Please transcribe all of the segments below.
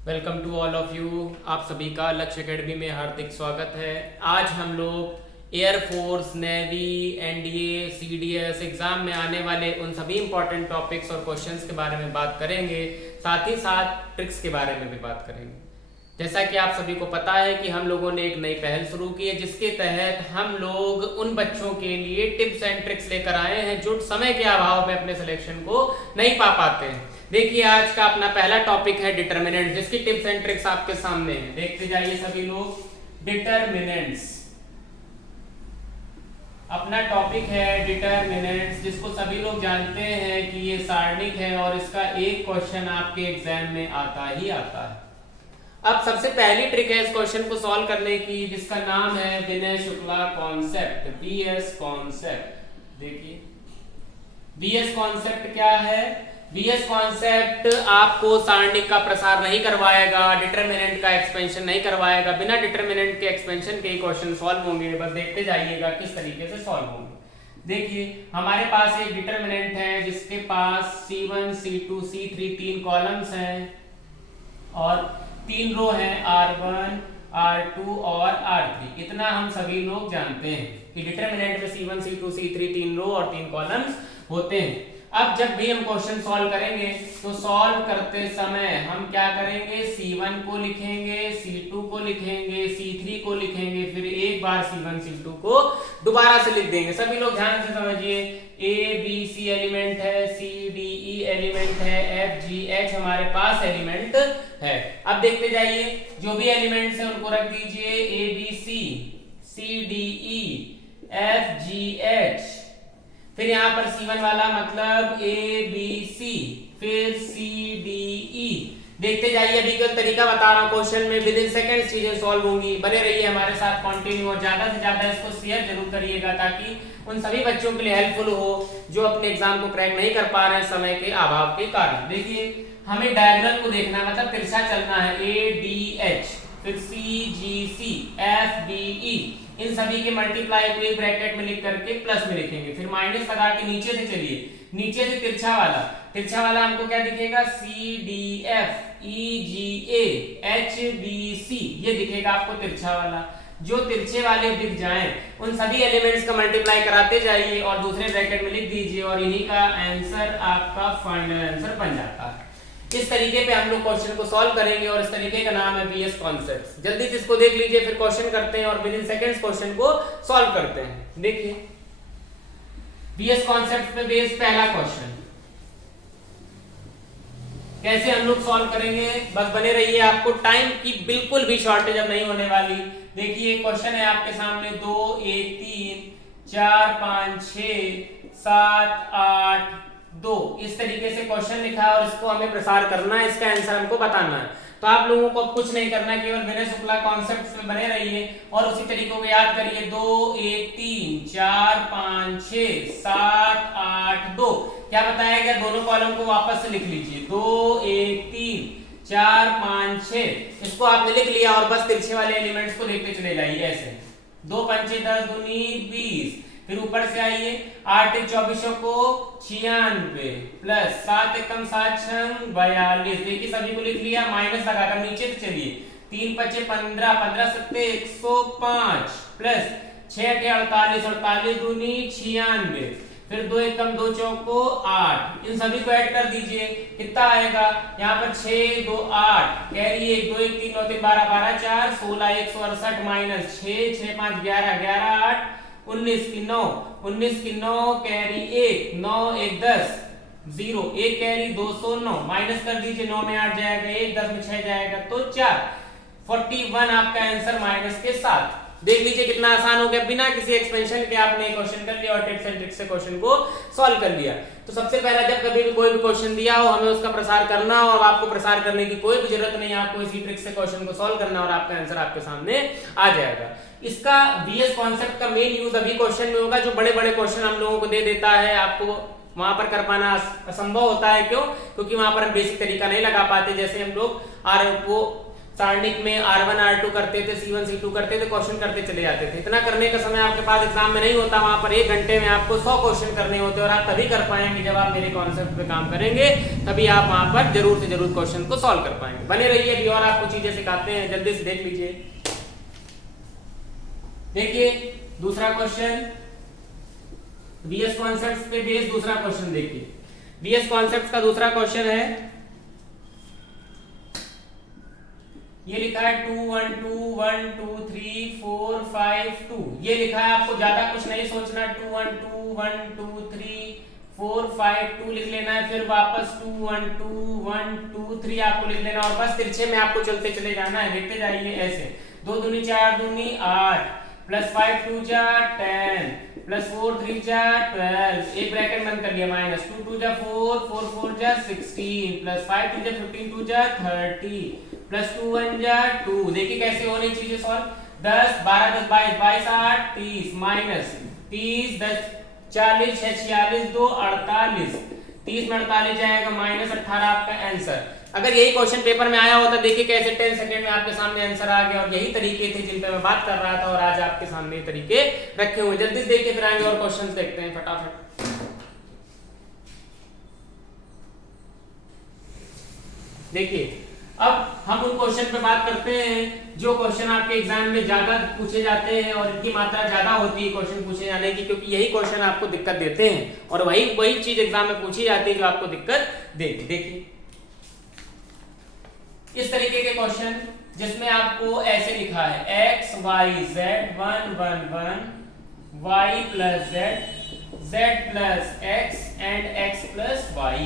Welcome to all of you. आप सभी का लक्ष्य एकेडमी में हार्दिक स्वागत है। आज हम लोग air force, navy, NDA, CDS exam में आने वाले उन सभी इंपॉर्टेंट टॉपिक्स और क्वेश्चंस के बारे में बात करेंगे, साथ ही साथ ट्रिक्स के बारे में भी बात करेंगे। जैसा कि आप सभी को पता है कि हम लोगों ने एक नई पहल शुरू की है, जिसके तहत हम लोग उन बच्चों के लिए टिप्स एंड ट्रिक्स लेकर आए हैं जो समय के अभाव में अपने सिलेक्शन को नहीं पा पाते हैं। देखिए, आज का अपना पहला टॉपिक है डिटर्मिनेंट्स, जिसकी टिप्स एंड ट्रिक्स आपके सामने है। देखते जाइए सभी लोग। डिटर्मिनेंट्स अपना टॉपिक है, डिटर्मिनेंट्स, जिसको सभी लोग जानते हैं कि ये सारणिक है और इसका एक क्वेश्चन आपके एग्जाम में आता ही आता है। अब सबसे पहली ट्रिक है इस क्वेश्चन को सॉल्व करने की, जिसका नाम है विनय शुक्ला कॉन्सेप्ट, बीएस कॉन्सेप्ट। देखिए, बीएस कॉन्सेप्ट क्या है? बीएस कॉन्सेप्ट आपको सारणिक का प्रसार नहीं करवाएगा, डिटरमिनेंट का एक्सपेंशन नहीं करवाएगा। बिना डिटरमिनेंट के एक्सपेंशन के ही क्वेश्चन सॉल्व होंगे। बस देखते जाइएगा किस तरीके से सॉल्व होंगे। देखिए, हमारे पास एक डिटरमिनेंट है जिसके पास C1, C2, C3 तीन कॉलम्स हैं और तीन रो हैं, R1, R2 और R3। इतना हम सभी लोग जानते हैं कि डिटरमिनेंट में C1, C2, C3 तीन रो और तीन कॉलम्स होते हैं। अब जब भी हम क्वेश्चन सॉल्व करेंगे तो सॉल्व करते समय हम क्या करेंगे? C1 को लिखेंगे, C2 को लिखेंगे, C3 को लिखेंगे, फिर एक बार C1, C2 को दोबारा से लिख देंगे। सभी लोग ध्यान से समझिए। A, B, C एलिमेंट है, C, D, E एलिमेंट है, F, G, H हमारे पास एलिमेंट है। अब देखते जाइए, जो भी एलिमेंट्स हैं उनको रख दीजिए। A, B, C, D, E, F, G, H। फिर यहाँ पर C1 वाला मतलब A, B, C, फिर C, D, E। देखते जाइए, अभी केवल तरीका बता रहा हूँ, क्वेश्चन में विद इन सेकंड्स चीजें सॉल्व होंगी। बने रहिए हमारे साथ कंटिन्यू और ज्यादा से ज्यादा इसको शेयर जरूर करिएगा, ताकि उन सभी बच्चों के लिए हेल्पफुल हो जो अपने एग्जाम को क्रैक नहीं कर पा रहे हैं समय के अभाव के कारण। देखिए, हमें डायगोनल को देखना है, मतलब तिरछा चलना है। A, D, H, फिर C, G, C, F, D, E। इन सभी के मल्टीप्लाई को एक ब्रैकेट में लिख करके प्लस में लिखेंगे, फिर माइनस लगा के नीचे से चलिए। नीचे से तिरछा वाला हमको क्या दिखेगा? C, D, F, E, G, A, H, B, C, ये दिखेगा आपको तिरछा वाला। जो तिरछे वाले दिख जाएं उन सभी एलिमेंट्स का मल्टीप्लाई कराते जाइए और दूसरे ब्रैकेट में लिख दीजिए, और इन्हीं का आंसर आपका फाइनल आंसर बन जाता है। इस तरीके पे हम लोग क्वेश्चन को सॉल्व करेंगे और इस तरीके का नाम है बीएस कॉन्सेप्ट। जल्दी से इसको देख लीजिए, फिर क्वेश्चन करते हैं और विद इन सेकंड्स क्वेश्चन को सॉल्व करते हैं। देखिए, बीएस कॉन्सेप्ट पे बेस्ड पहला क्वेश्चन कैसे हम लोग सॉल्व करेंगे, बस बने रहिए। आपको टाइम की बिल्कुल भी शॉर्टेज अब नहीं होने वाली। देखिए, क्वेश्चन है आपके सामने 2, 1, 3, 4, 5, 6, 7, 8, 2 इस तरीके से क्वेश्चन लिखा है और इसको हमें प्रसार करना है, इसका आंसर हमको बताना है। तो आप लोगों को कुछ नहीं करना है, केवल विनय शुक्ला कॉन्सेप्ट में बने रहिए और उसी तरीकों को याद करिए। 2, 1, 3, 4, 5, 6, 7, 8, 2 क्या बताया गया? दोनों कॉलम को वापस से लिख लीजिए। 2, 1, 3, 4, 5, 6 इसको आपने लिख लिया और बस तिरछे वाले एलिमेंट्स को देखते चले जाइए ऐसे। 2 पंचे 10, दूनी 20, फिर ऊपर से आइए। 8 एक 24 को 96 प्लस 7 एकम 7 छंग 42। देखिए, सभी को लिख लिया, माइनस लगाकर नीचे से चलिए। 3 पचे 15, 15 सत्ते 105 प्लस 6 अठे 48, 48 दूनी 96, फिर 2 एकम 2 चौको 8। इन सभी को ऐड कर दीजिए, कितना आएगा? यहाँ पर 6, 2, 8, कैरी 1, 2, 1, 3, 9, 3, 12, 12, 4, 16, 168 माइनस 6, 6, 5, 11, 11, 8, 19 की 9, 19 की 9, कैरी 1, 9, 1, 10, 0, 1 कैरी 209, माइनस कर दीजिए। 9 में 8 जाएगा 1, 10 में 6 जाएगा तो 4, 41 आपका आंसर माइनस के साथ। देख लीजिए कितना आसान हो गया, बिना किसी एक्सपेंशन के आपने क्वेश्चन कर लिया और टिप्स एंड ट्रिक्स से क्वेश्चन को सॉल्व कर लिया। तो सबसे पहला, जब कभी भी कोई भी क्वेश्चन दिया हो, हमें उसका प्रसार करना हो और आपको प्रसार करने की कोई भी जरूरत नहीं है। आपको इसी ट्रिक से क्वेश्चन को सॉल्व करना और आपका आंसर आपके सामने आ जाएगा। इसका बीएस कॉन्सेप्ट का मेन यूज अभी क्वेश्चन में होगा, जो बड़े बड़े क्वेश्चन हम लोगों को दे देता है, आपको वहां पर कर पाना असंभव होता है। क्यों? क्योंकि वहां पर हम बेसिक तरीका नहीं लगा पाते। जैसे हम लोग सारणिक में R1 R2 करते थे, C1 C2 करते थे, क्वेश्चन करते चले जाते थे। इतना करने का समय आपके पास एग्जाम में नहीं होता, वहां पर 1 घंटे में आपको 100 क्वेश्चन करने होते हैं और आप तभी कर पाएंगे जब आप मेरे कॉन्सेप्ट पे काम करेंगे, तभी आप वहां पर जरूर से जरूर क्वेश्चन को सॉल्व कर पाएंगे। बने रहिए, अभी और आपको चीजें सिखाते हैं, जल्दी से देख लीजिए। देखिए दूसरा क्वेश्चन, बीएस कॉन्सेप्ट्स पे बेस्ड दूसरा क्वेश्चन देखिए। बीएस कॉन्सेप्ट्स का दूसरा क्वेश्चन है, ये लिखा है 2 1 2 1 2 3 4 5 2, ये लिखा है, आपको ज्यादा कुछ नहीं सोचना, 2 1 2 1 2 3 4 5 2 लिख लेना है, फिर वापस 2 1 2 1 2 3 आपको लिख लेना और बस तिरछे में आपको चलते चले जाना है, देखते जाइए ऐसे। 2 दूनी 4 दूनी 8 प्लस 5 2 जा 10 प्लस 4 3 जा 12, एक ब्रैकेट बंद कर लिया, माइनस 2 2 जा 4 4 4 जा 16 प्लस 5 2 जा 15 2 जा 30 प्लस 2 1 जा 2। देखिए कैसे हो रही चीजें सॉल्व, 10 12 10 22 22 8 30 माइनस 30 10 40 6 46 2 48, 30 में 48 जाएगा माइनस 18 आपका आंसर। अगर यही क्वेश्चन पेपर में आया होता, देखिए कैसे 10 सेकंड में आपके सामने आंसर आ गया, और यही तरीके थे जिन पे मैं बात कर रहा था और आज आपके सामने ये तरीके रखे हुए। जल्दी से देखिए, फिर आएंगे और क्वेश्चंस देखते हैं फटाफट। देखिए अब हम उन क्वेश्चन पे बात करते हैं जो क्वेश्चन आपके एग्जाम में ज्यादा पूछे जाते हैं और इनकी मात्रा ज्यादा होती है क्वेश्चन पूछे जाने की, क्योंकि यही क्वेश्चन आपको दिक्कत देते हैं और वही चीज एग्जाम में पूछी जाती है जो आपको दिक्कत देती। देखिए इस तरीके के क्वेश्चन जिसमें आपको ऐसे लिखा है x y z 1 1 1 y plus z z plus x and x plus y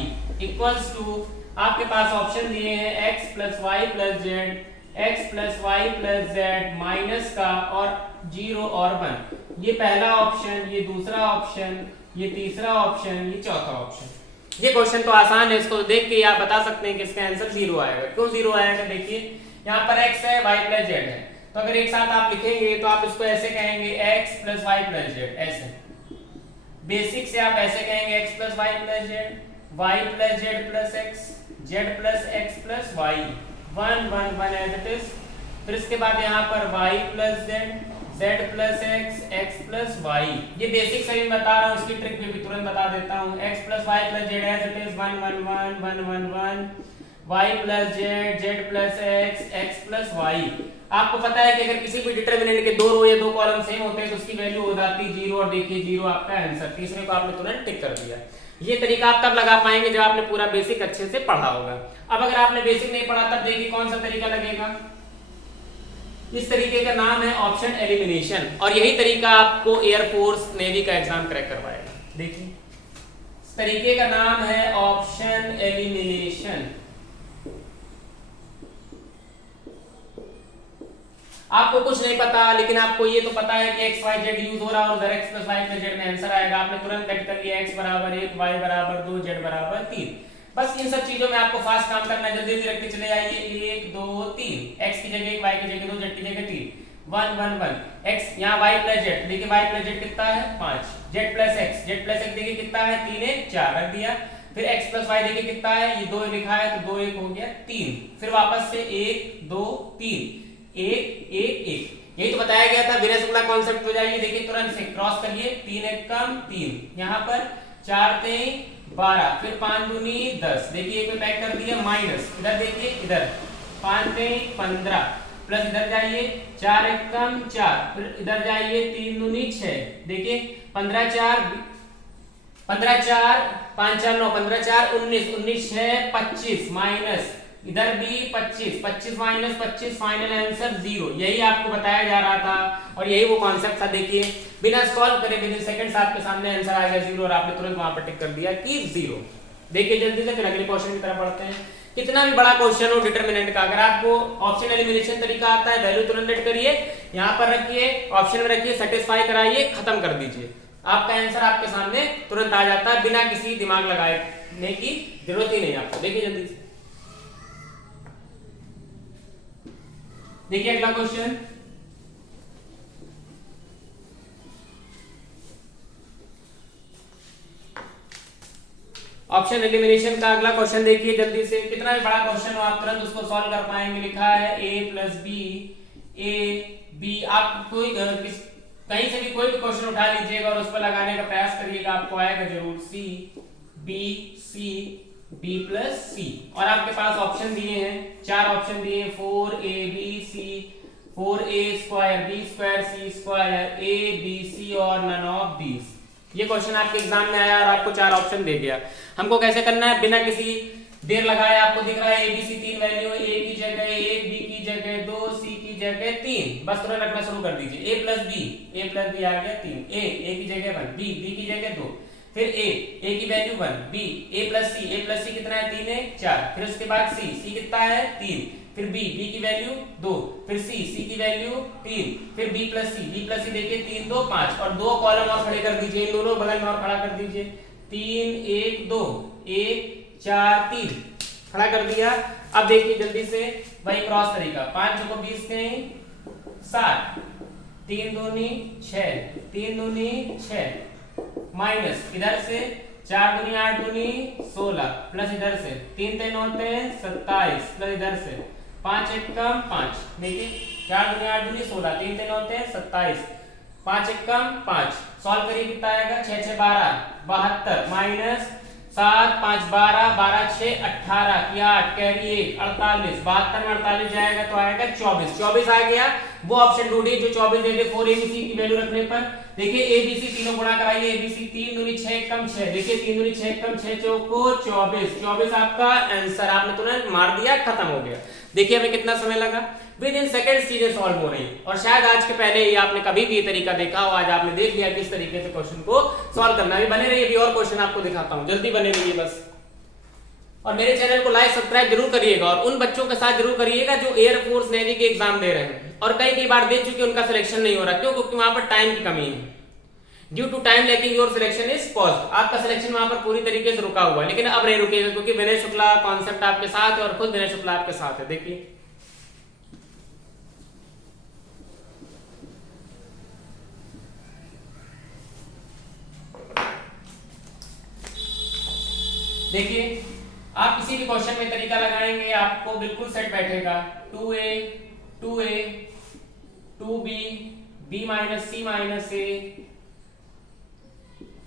equals to, आपके पास ऑप्शन दिए हैं x plus Y plus Z, x plus Y plus Z minus का और 0 और 1, ये पहला ऑप्शन, ये दूसरा ऑप्शन, ये तीसरा ऑप्शन, ये चौथा ऑप्शन। ये क्वेश्चन तो आसान है, इसको देख के आप बता सकते हैं कि इसका आंसर 0 आएगा। क्यों 0 आएगा, देखिए यहाँ पर x है, y प्लस जेड है, तो अगर एक साथ आप लिखेंगे तो आप इसको ऐसे कहेंगे x plus Y plus Z, ऐसे बेसिक से आप ऐसे कहेंगे x plus Y plus Z, y plus Z plus x, z plus x plus y, 1 1 1 as it is. फिर इसके बाद यहाँ पर y plus z, z plus x, x plus y, ये बेसिक से मैं बता रहा हूँ, इसकी ट्रिक भी तुरंत बता देता हूँ। x plus y plus z as it is 1 1 1 1 1 1, y plus z, z plus x, x plus y। आपको पता है कि अगर किसी भी डिटरमिनेंट के 2 रो या 2 कॉलम सेम होते हैं तो उसकी वैल्यू हो जाती है 0, और देखिए 0 आपका आंसर, तीसरे को आपने तुरंत टिक कर दिया। ये तरीका आप तब लगा पाएंगे जब आपने पूरा बेसिक अच्छे से पढ़ा होगा। अब अगर आपने बेसिक नहीं पढ़ा तब देखिए कौन सा तरीका लगेगा, इस तरीके का नाम है ऑप्शन एलिमिनेशन, और यही तरीका आपको एयरफोर्स नेवी का एग्जाम क्रैक करवाएगा। देखिए इस तरीके का नाम है ऑप्शन एलिमिनेशन। आपको कुछ नहीं पता, लेकिन आपको ये तो पता है कि x y z यूज हो रहा है और उधर x plus y plus z में आंसर आएगा। आपने तुरंत गेट कर लिया x बराबर 1, y बराबर 2, z बराबर 3। बस इन सब चीजों में आपको फास्ट काम करना है, जल्दी जल्दी रखते चले जाइए। 1 2 3, x की जगह 1, y की जगह 2, z की जगह 3, 1 1 1, x यहाँ y प्लस z, देखिए y प्लस z कितना है 5, z plus x, z plus x देखिए कितना है 3 1 4 रख दिया, फिर x प्लस y देखिए कितना है, ये 2 लिखा है तो 2 1 हो गया 3, फिर वापस से 1 2 3 1 1 1, यही तो बताया गया था। बिना शुक्ला कॉन्सेप्ट हो जाइए, देखिए तुरंत से क्रॉस करिए, 3 1 कम 3, यहाँ पर 4 3 12, फिर 5 दूनी 10, देखिए एक में पैक कर दिया माइनस, इधर देखिए इधर 5 3 15, प्लस इधर जाइए 4 1 कम 4, फिर इधर जाइए 3 दूनी 6, देखिए 15 4 15 4 5 4 9, 15 4 19, 19 6 25 माइनस इधर भी 25, 25 माइनस 25, फाइनल आंसर 0। यही आपको बताया जा रहा था और यही वो कॉन्सेप्ट था। देखिए बिना सॉल्व करे विद इन सेकंड्स आपके सामने आंसर आ गया 0 और आपने तुरंत वहां पर टिक कर दिया कि 0। देखिए जल्दी से फिर अगले क्वेश्चन की तरफ बढ़ते हैं। कितना भी बड़ा क्वेश्चन हो डिटरमिनेंट का, अगर आपको ऑप्शन एलिमिनेशन तरीका आता है, वैल्यू तुरंत लेट करिए, यहाँ पर रखिए, ऑप्शन में रखिए, सेटिस्फाई कराइए, खत्म कर दीजिए, आपका आंसर आपके सामने तुरंत आ जाता है बिना किसी दिमाग लगाने की जरूरत ही नहीं आपको। देखिए जल्दी से, देखिए अगला क्वेश्चन, ऑप्शन एलिमिनेशन का अगला क्वेश्चन देखिए जल्दी से, कितना भी बड़ा क्वेश्चन हो आप तुरंत उसको सॉल्व कर पाएंगे। लिखा है a plus B, A B, आप कोई कहीं से भी कोई भी क्वेश्चन उठा लीजिएगा और उस पर लगाने का प्रयास करिएगा, आपको आएगा जरूर सी बी प्लस सी। और आपके पास ऑप्शन दिए हैं, 4 ऑप्शन दिए हैं, 4ab, 4a² b² c² abc और नन ऑफ दीज। ये क्वेश्चन आपके एग्जाम में आया और आपको 4 ऑप्शन दे दिया। हमको कैसे करना है, बिना किसी देर लगाए, आपको दिख रहा है एबीसी 3 वैल्यू, ए की जगह 1, बी की जगह 2, सी की जगह 3, बस तुरंत रखना शुरू कर दीजिए। a प्लस बी आ गया 3, ए की जगह 1, बी की जगह 2, फिर ए की वैल्यू 1, बी ए प्लस सी कितना है 3 है 4, फिर उसके बाद सी कितना है 3, फिर बी की वैल्यू 2, फिर सी की वैल्यू 3, फिर बी प्लस सी देखिए 3 2 5 और 2 कॉलम और खड़े कर दीजिए, इन दोनों बगल में और खड़ा कर दीजिए, 3 1 2 1 4 3 खड़ा कर दिया। अब देखिए जल्दी से वही क्रॉस तरीका, 5 को 20 के 60, 3 दूनी 6, 3 दूनी 6 माइनस इधर से 4 दूनी 8 दूनी 16 प्लस इधर से 3 3 होते हैं 27 प्लस इधर से 5 1 कम 5, देखिए 4 दूनी 8 दूनी 16, 3 3 होते हैं 27, 5 1 कम 5, सॉल्व करिए कितना आएगा 6 6 12 72 माइनस 7 5 12 12 6 18 किया 8 कैरी 1 48, 72 में 48 जाएगा तो आएगा 24 आ गया। वो ऑप्शन ढूंढिए जो 24 दे दे 4 एबीसी की वैल्यू रखने पर। देखिए एबीसी तीनों गुणा कराइए, एबीसी 3 दूनी 6 कम 6, देखिए 3 दूनी 6 कम 6 चौको 24 आपका आंसर, आपने तुरंत मार दिया, खत्म हो गया। देखिए हमें कितना समय लगा, विद इन सेकंड्स चीजें सॉल्व हो रही हैं। और शायद आज के पहले ही आपने कभी भी ये तरीका देखा हो, आज आपने देख लिया किस तरीके से क्वेश्चन को सॉल्व करना है। बने रहिए, अभी और क्वेश्चन आपको दिखाता हूं, जल्दी बने रहिए बस। और मेरे चैनल को लाइक सब्सक्राइब जरूर करिएगा और उन बच्चों के साथ जरूर करिएगा जो एयरफोर्स नेवी के एग्जाम दे रहे हैं और कई बार दे चुके, उनका सिलेक्शन नहीं हो रहा। क्यों? क्योंकि वहां पर टाइम की कमी है। Due to time lacking your selection is paused, आपका सिलेक्शन वहां पर पूरी तरीके से रुका हुआ है, लेकिन अब नहीं रुकेगा क्योंकि विनय शुक्ला कॉन्सेप्ट आपके साथ है और खुद विनय शुक्ला आपके साथ है। देखिए आप किसी भी क्वेश्चन में तरीका लगाएंगे आपको बिल्कुल सेट बैठेगा। 2a 2b b minus c minus a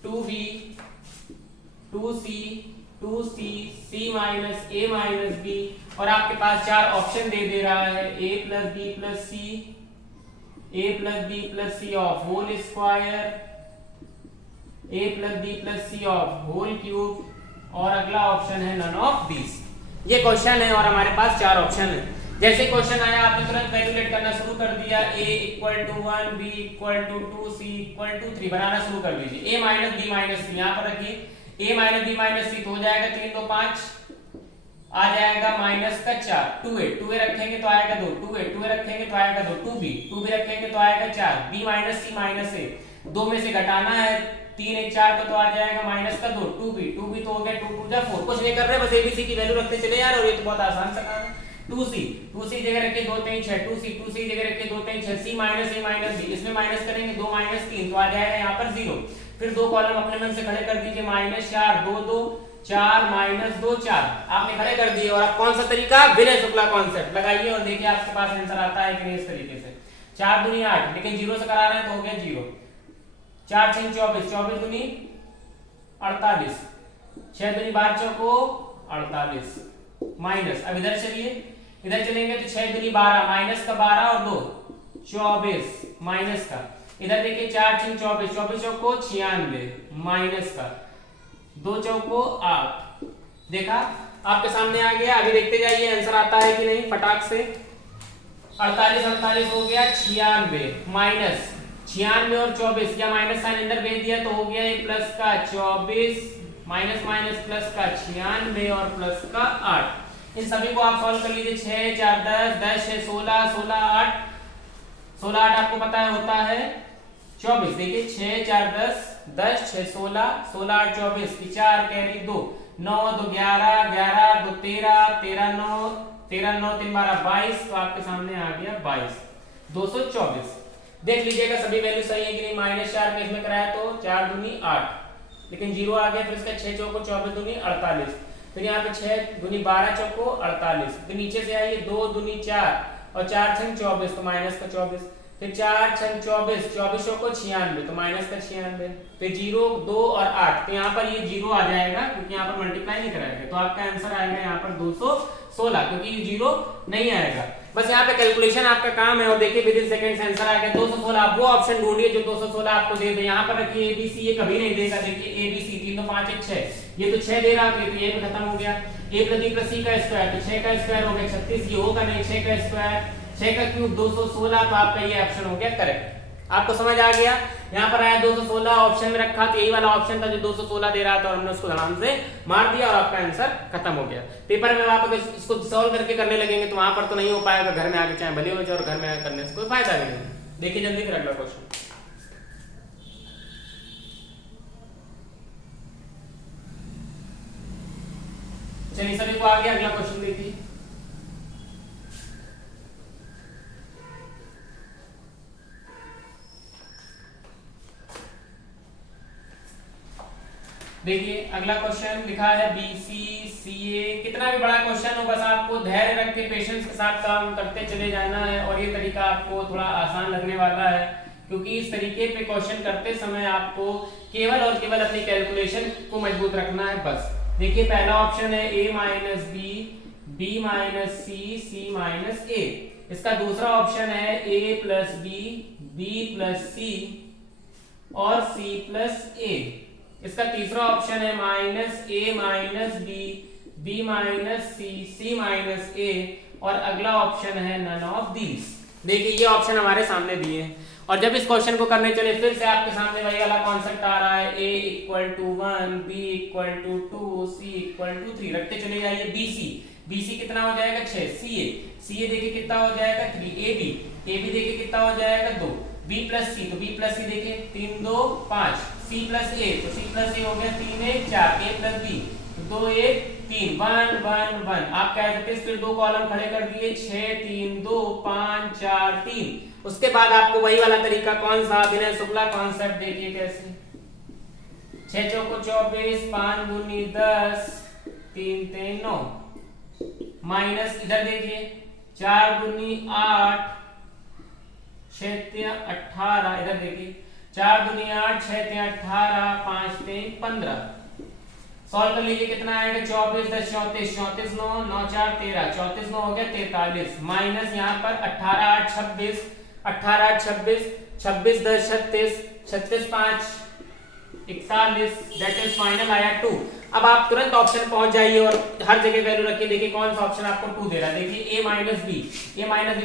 2b 2c 2c c minus a minus b और आपके पास 4 ऑप्शन दे रहा है, a plus b plus c of whole square, a plus b plus c of whole cube और अगला option है none of these. ये question है और हमारे पास 4 ऑप्शन है। जैसे क्वेश्चन आया आपने तुरंत वैल्यूलेट करना शुरू कर दिया, a equal to 1, b equal to 2, c equal to 3 बनाना शुरू कर दीजिए। a minus b minus c यहाँ पर रखिए, a minus b minus c तो हो जाएगा 3 2 5 आ जाएगा माइनस का 4, 2a रखेंगे तो आएगा 2, 2a रखेंगे तो आएगा 2, 2b रखेंगे तो आएगा 4, b minus c minus a 2 में से घटाना है 3 1 4 का तो आ जाएगा माइनस का 2, 2b तो हो गया 2 2 जा 4। कुछ नहीं कर रहे, बस एबीसी की वैल्यू रखते चले यार, और ये तो बहुत आसान सा काम है। 2c जगह रखिए 2 3 6, 2c जगह रखिए 2 3 6, c minus a minus b, इसमें माइनस करेंगे 2 माइनस 3 तो आ जाएगा यहाँ पर 0। फिर 2 कॉलम अपने मन से खड़े कर दीजिए, माइनस 4 2 2 4 माइनस 2 4 आपने खड़े कर दिए। और अब कौन सा तरीका, विनय शुक्ला कॉन्सेप्ट लगाइए और देखिए आपके पास आंसर आता है कि नहीं। इस तरीके से 4 दूनी 8, लेकिन 0 से करा रहे हैं तो हो गया 0, 4 6 24, 24 दूनी 48, 6 दूनी 12 चौको 48 माइनस। अब इधर चलिए, इधर चलेंगे तो 6 दूनी 12 माइनस का 12 और 2 24 माइनस का। इधर देखिए 4 6 24, 24 चौको 96 माइनस का, 2 चौको 8। देखा आपके सामने आ गया। अभी देखते जाइए आंसर आता है कि नहीं फटाक से। 48 हो गया 96 माइनस 96 और 24 या माइनस साइन अंदर भेज दिया तो हो गया ये प्लस का 24 माइनस माइनस प्लस का 96 और प्लस का 8। इन सभी को आप सॉल्व कर लीजिए। 6 4 10 10 6 16 16 8 16 8 आपको पता है होता है 24। देखिए 6 4 10 10 6 16 16 8 24 4 कैरी 2 9 2 11 11 2 13 13 9 13 9 3 12 22 तो आपके सामने आ गया 22 224। देख लीजिएगा सभी वैल्यू सही है कि नहीं। -4 में इसमें कराया तो 4 दूनी 8 लेकिन 0 आ गया। फिर इसका 6 चौको 24 दूनी 48, फिर यहाँ पे 6 दूनी 12 चौको 48, फिर नीचे से आइए 2 दूनी 4 और 4 छंग 24 तो माइनस का 24, फिर 4 छंग 24, 24 चौको 96 तो माइनस का 96, फिर 0 2 और 8 तो यहाँ पर ये 0 आ जाएगा क्योंकि यहाँ पर मल्टीप्लाई नहीं कराएंगे, तो आपका आंसर आएगा यहाँ पर 216 क्योंकि ये 0 नहीं आएगा। बस यहाँ पे कैलकुलेशन आपका काम है। और देखिए विद इन सेकंड्स आंसर आ गया 216। आप वो ऑप्शन ढूंढिए जो 216 आपको दे दे। यहाँ पर रखिए ABC, ये कभी नहीं देगा। देखिए ABC 3 तो 5 1 6, ये तो 6 दे रहा है तो ये भी खत्म हो गया। A + B + C का स्क्वायर तो 6 का स्क्वायर हो गया 36, ये होगा नहीं। 6 का स्क्वायर 6 का क्यूब 216, तो आपका ये ऑप्शन हो गया करेक्ट। आपको समझ आ गया। यहाँ पर आया 216 ऑप्शन में रखा, तो यही वाला ऑप्शन था जो 216 दे रहा था और हमने उसको आराम से मार दिया और आपका आंसर खत्म हो गया। पेपर में आप अगर इसको सॉल्व करके करने लगेंगे तो वहां पर तो नहीं हो पाएगा, घर में आके चाहे भले हो जाए और घर में करने से कोई फायदा नहीं है। देखिए जल्दी फिर अगला क्वेश्चन। चलिए सभी को आ गया, अगला क्वेश्चन देखिए। देखिए अगला क्वेश्चन लिखा है BCCA। कितना भी बड़ा क्वेश्चन हो बस आपको धैर्य रख के पेशेंस के साथ काम करते चले जाना है। और ये तरीका आपको थोड़ा आसान लगने वाला है क्योंकि इस तरीके पे क्वेश्चन करते समय आपको केवल और केवल अपनी कैलकुलेशन को मजबूत रखना है बस। देखिए पहला ऑप्शन है A - B, B - C, C - A। इसका दूसरा ऑप्शन है A + B, B + C और C + A। इसका तीसरा ऑप्शन है -A - B, B - C, C - A और अगला ऑप्शन है नन ऑफ दीज। देखिए ये ऑप्शन हमारे सामने दिए हैं और जब इस क्वेश्चन को करने चले फिर से आपके सामने वही वाला कॉन्सेप्ट आ रहा है। A = 1, B = 2, C = 3 रखते चले जाइए। BC कितना हो जाएगा 6, CA देखिए कितना हो जाएगा 3, AB देखिए कितना हो जाएगा 2, B + C तो B + C देखिए 3 2 5, C + A तो C + A हो गया 3 1 4, A + B 2 1 3 1 1 1। आप क्या करते हैं फिर दो कॉलम खड़े कर दिए 6 3 2 5 4 3। उसके बाद आपको वही वाला तरीका कौन सा, विनय शुक्ला कॉन्सेप्ट देखिए कैसे। 6 चौको 24, 5 दूनी 10, 3 3 9 माइनस इधर देखिए 4 दूनी 8, 6 3 18 इधर देखिए 4 दूनी 8, 6 3 18, 5 3 15। सॉल्व कर लीजिए कितना आएगा 24 10 34, 34 9 9 4 13, 34 9 हो गया 43 माइनस यहाँ पर 18 8 26, 18 8 26, 26 10 36, 36 5 41, दैट इज फाइनल आया 2। अब आप तुरंत ऑप्शन पहुंच जाइए और हर जगह वैल्यू रखिए। देखिए कौन सा ऑप्शन आपको 2 दे रहा है। देखिए A - B,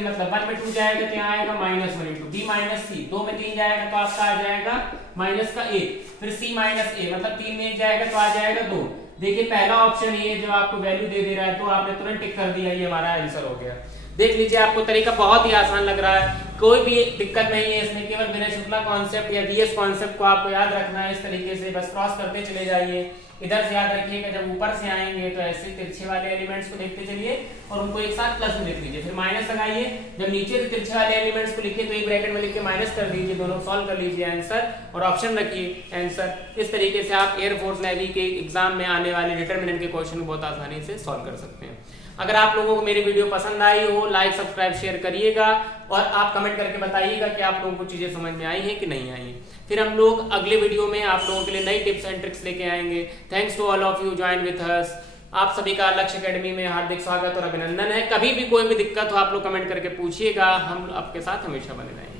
मतलब 1 में 2 जाएगा तो यहाँ आएगा -1 × B - C, 2 में 3 जाएगा तो आपका आ जाएगा -1, फिर C - A मतलब 3 में 1 जाएगा तो आ जाएगा 2। देखिए पहला ऑप्शन ये जो आपको वैल्यू दे रहा है तो आपने तुरंत टिक कर दिया, ये हमारा आंसर हो गया। देख लीजिए आपको तरीका बहुत ही आसान लग रहा है, कोई भी दिक्कत नहीं है इसमें। केवल विनय शुक्ला कॉन्सेप्ट या BS कॉन्सेप्ट को आपको याद रखना है। इस तरीके से बस क्रॉस करते चले जाइए। इधर से याद रखिएगा जब ऊपर से आएंगे तो ऐसे तिरछे वाले एलिमेंट्स को देखते चलिए और उनको एक साथ प्लस में लिख लीजिए, फिर माइनस लगाइए। जब नीचे से तिरछे वाले एलिमेंट्स को लिखिए तो एक ब्रैकेट में लिख के माइनस कर दीजिए, दोनों सॉल्व कर लीजिए आंसर और ऑप्शन रखिए आंसर। इस तरीके से आप एयरफोर्स नेवी के एग्जाम में आने वाले डिटरमिनेंट के क्वेश्चन को बहुत आसानी से सॉल्व कर सकते हैं। अगर आप लोगों को मेरी वीडियो पसंद आई हो लाइक सब्सक्राइब शेयर करिएगा और आप कमेंट करके बताइएगा कि आप लोगों को चीजें समझ में आई हैं कि नहीं आई हैं। फिर हम लोग अगले वीडियो में आप लोगों के लिए नई टिप्स एंड ट्रिक्स लेके आएंगे। Thanks to all of you join with us. आप सभी का लक्ष्य एकेडमी में हार्दिक स्वागत और अभिनंदन है। कभी भी कोई भी दिक्कत हो आप लोग कमेंट करके पूछिएगा, हम आपके साथ हमेशा बने रहेंगे।